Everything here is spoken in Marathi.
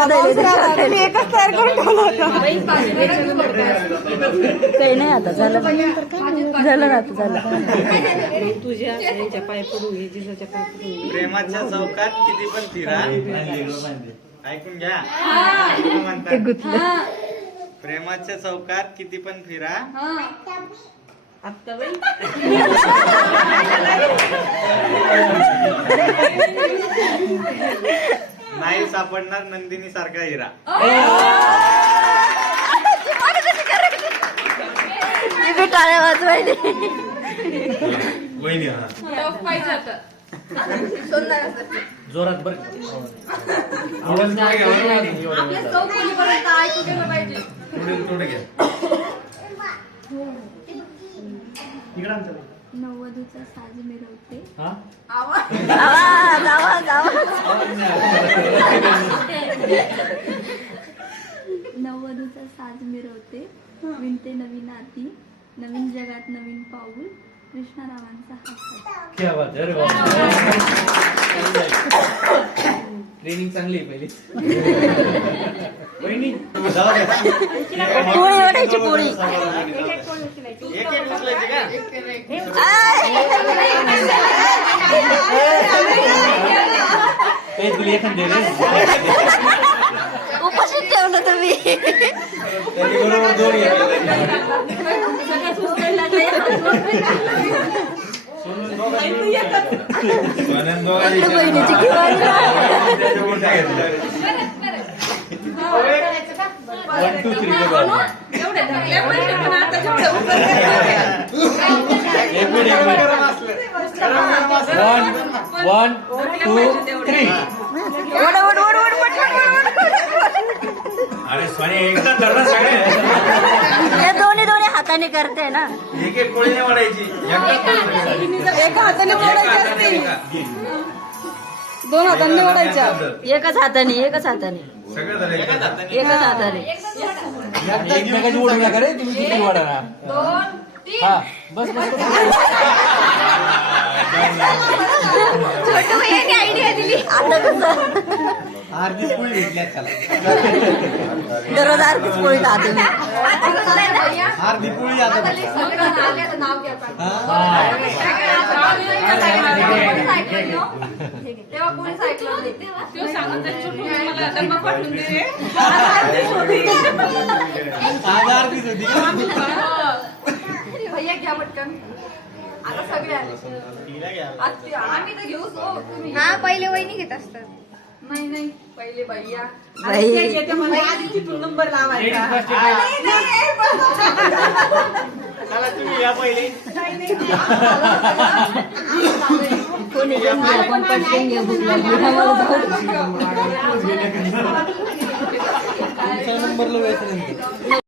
एकच तयार करून ठेवलं होतं. काही नाही आता झालं झालं ना आता झालं. तुझ्या याच्या पाय पडू घे जिजाच्या पाय पडू घे. प्रेमाच्या चौकात किती पण फिरा ऐकून घ्या ते गुतलं. प्रेमाच्या चौकात किती पण फिरा आता बाई नाही सापडणार नंदिनी सारखा हिरा. टाळ्या वाजवायला जोरात बर नव्वदीचा साज मिरवते. आवाज आवाज आवाज. नव्वदीचा साज मिरवते. विणते नवीन आती. नवीन जगात नवीन पाऊल. कृष्णारावांचा हात. क्या बात आहे. ट्रेनिंग चांगली आहे पहिली. पोळी वाटायची पोळी. एक एक उचलायची का काही तुला एखाद उपाशीच ठेवलं तुम्ही. बरोबर जोड बहिणीची किंवा one two three one two three. अरे सोनी एकदा धरला सगळे. हे दोन्ही दोन्ही हाताने करते ना. एक एक कोळीने वाढायची एका हाताने ओढायची असते. दोन हातांनी ओढायच्या. एकच हाताने एकच हाताने सगळं झालं एकाच हाताने. एकच हाताने. एकमेकाची ओढू नका रे. तुम्ही किती वाढा ना. हा बस बस. छोटू भैयाने आयडिया दिली. आता कसं अर्धीच पोळी भेटल्यात त्याला. दररोज अर्धीच पोळी खाते मी. अर्धी पोळी आता तेव्हा कोणीच ऐकलं नाही. अर्धीच होती. भैया घ्या पटकन. आता सगळे आले. आम्ही तर घेऊच हो. तुम्ही हा पहिले वहिनी घेत असतात. नाही नाही पहिले भैया. नंबर लावायचा. चला तुम्ही या पहिले. कोणी जण आपण पटकन घेऊ. नंबरला व्यायचं